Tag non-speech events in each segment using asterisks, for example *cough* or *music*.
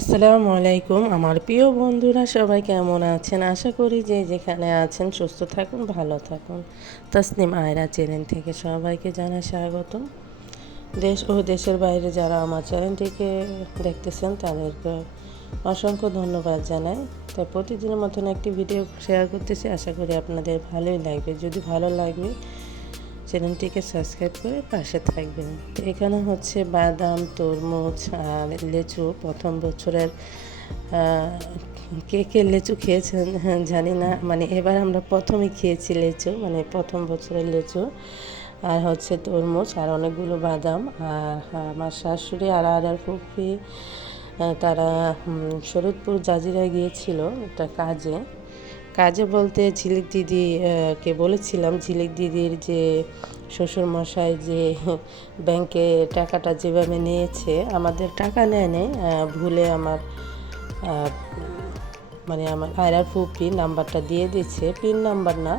আসসালামু আলাইকুম। আমার প্রিয় বন্ধুরা, সবাই কেমন আছেন? আশা করি যে যেখানে আছেন, সুস্থ থাকুন, ভালো থাকুন। তাসনিম আয়রা চ্যানেল থেকে সবাইকে জানাই স্বাগত দেশ ও দেশের বাইরে যারা আমার চ্যানেলটিকে দেখতেছেন, তাদেরকে অসংখ্য ধন্যবাদ জানাই। তাই প্রতিদিনের মতন একটি ভিডিও শেয়ার করতেছি। আশা করি আপনাদের ভালোই লাগবে। যদি ভালো লাগবে চ্যানেলটিকে সাবস্ক্রাইব করে পাশে থাকবেন। এখানে হচ্ছে বাদাম তরমুজ আর লেচু প্রথম বছরের কে কে লেচু খেয়েছেন হ্যাঁ, জানি না। মানে এবার আমরা প্রথমে খেয়েছি লেচু মানে প্রথম বছরের লেচু আর হচ্ছে তরমুজ আর অনেকগুলো বাদাম আর আমার শাশুড়ি আর আর ফুফি তারা শরৎপুর জাজিরায় গিয়েছিল একটা কাজে। কাজে বলতে ঝিলিক দিদি কে বলেছিলাম, ঝিলিক দিদির যে শ্বশুর মশাই যে ব্যাংকে টাকাটা যেভাবে নিয়েছে, আমাদের টাকা নেয় নেই ভুলে আমার মানে আমার আয়রার ফুপি নাম্বারটা দিয়ে দিয়েছে। পিন নাম্বার না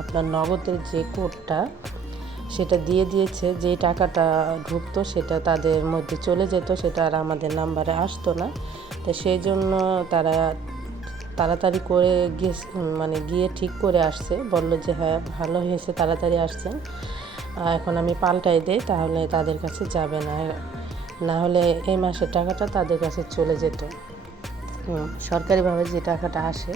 আপনার নগদের যে কোডটা, সেটা দিয়ে দিয়েছে। যে টাকাটা ঢুকতো, সেটা তাদের মধ্যে চলে যেত, সেটা আর আমাদের নাম্বারে আসতো না। তো সেই জন্য তারা তাড়াতাড়ি করে গিয়ে মানে গিয়ে ঠিক করে আসছে। বলল যে হ্যাঁ ভালো হয়েছে, তাড়াতাড়ি আসছেন এখন আমি পাল্টাই দেই, তাহলে তাদের কাছে যাবে না। না হলে এই মাসের টাকাটা তাদের কাছে চলে যেত। সরকারিভাবে যে টাকাটা আসে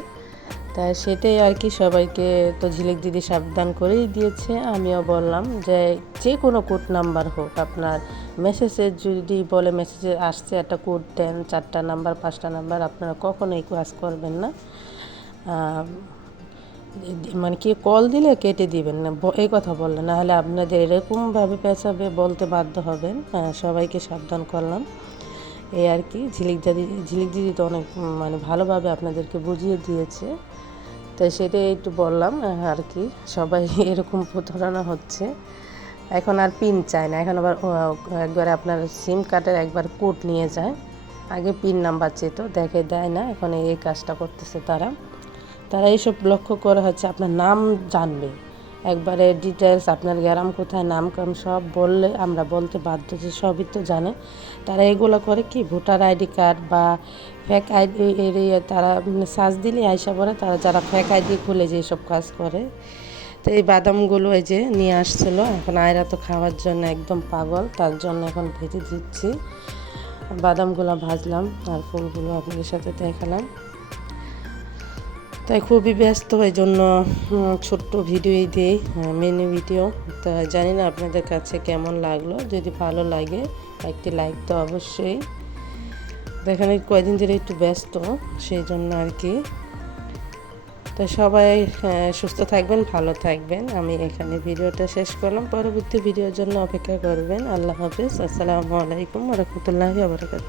তাই সেটাই আর কি সবাইকে তো ঝিলিক দিদি সাবধান করেই দিয়েছে। আমিও বললাম যে যে কোনো কোড নাম্বার হোক আপনার মেসেজে যদি বলে মেসেজে আসছে একটা কোড দেন চারটা নাম্বার পাঁচটা নাম্বার আপনারা কখনোই কাজ করবেন না। মানে কি কল দিলে কেটে দিবেন না এই কথা বললেন। না হলে আপনাদের এরকমভাবে পেঁচাবে বলতে বাধ্য হবেন। হ্যাঁ, সবাইকে সাবধান করলাম। এই আর কি, ঝিলিক দিদি ঝিলিক দিদি তো অনেক মানে ভালোভাবে আপনাদেরকে বুঝিয়ে দিয়েছে। তাই সেটাই একটু বললাম আর কি, সবাই *laughs* এরকম প্রতারণা হচ্ছে। এখন আর পিন চায় না, এখন আবার একবার আপনার সিম কার্ডের একবার কোড নিয়ে যায়। আগে পিন নাম্বার চেত, দেখে দেয় না, এখন এই কাজটা করতেছে তারা। তারা এইসব লক্ষ্য করা হচ্ছে, আপনার নাম জানবে। একবারে ডিটেলস আপনার গ্রাম কোথায় নাম কাম সব বললে আমরা বলতে বাধ্য যে সবই তো জানে। তারা এগুলো করে কি? ভোটার আইডি কার্ড বা ফেক আইডি এরিয়া তারা সার্চ দিলে আইসা পড়ে, তারা যারা ফেক আইডি খুলে যে সব কাজ করে। তো এই বাদামগুলো এই যে নিয়ে আসছিল, এখন আয়রা তো খাওয়ার জন্য একদম পাগল, তার জন্য এখন ভেজে দিচ্ছি। বাদামগুলো ভাজলাম আর ফুলগুলো আপনাদের সাথে দেখালাম। তাই খুবই ব্যস্ত এই জন্য ছোট্ট ভিডিওই দিই মিনি ভিডিও তা জানি না আপনাদের কাছে কেমন লাগল, যদি ভালো লাগে, একটি লাইক তো অবশ্যই। দেখেন, এই কয়দিন ধরে একটু ব্যস্ত, সেই জন্য আর কি। তো সবাই সুস্থ থাকবেন, ভালো থাকবেন। আমি এখানে ভিডিওটা শেষ করলাম। পরবর্তী ভিডিওর জন্য অপেক্ষা করবেন। আল্লাহ হাফিজ। আসসালামু আলাইকুম রহমতুল্লাহি আবরকাত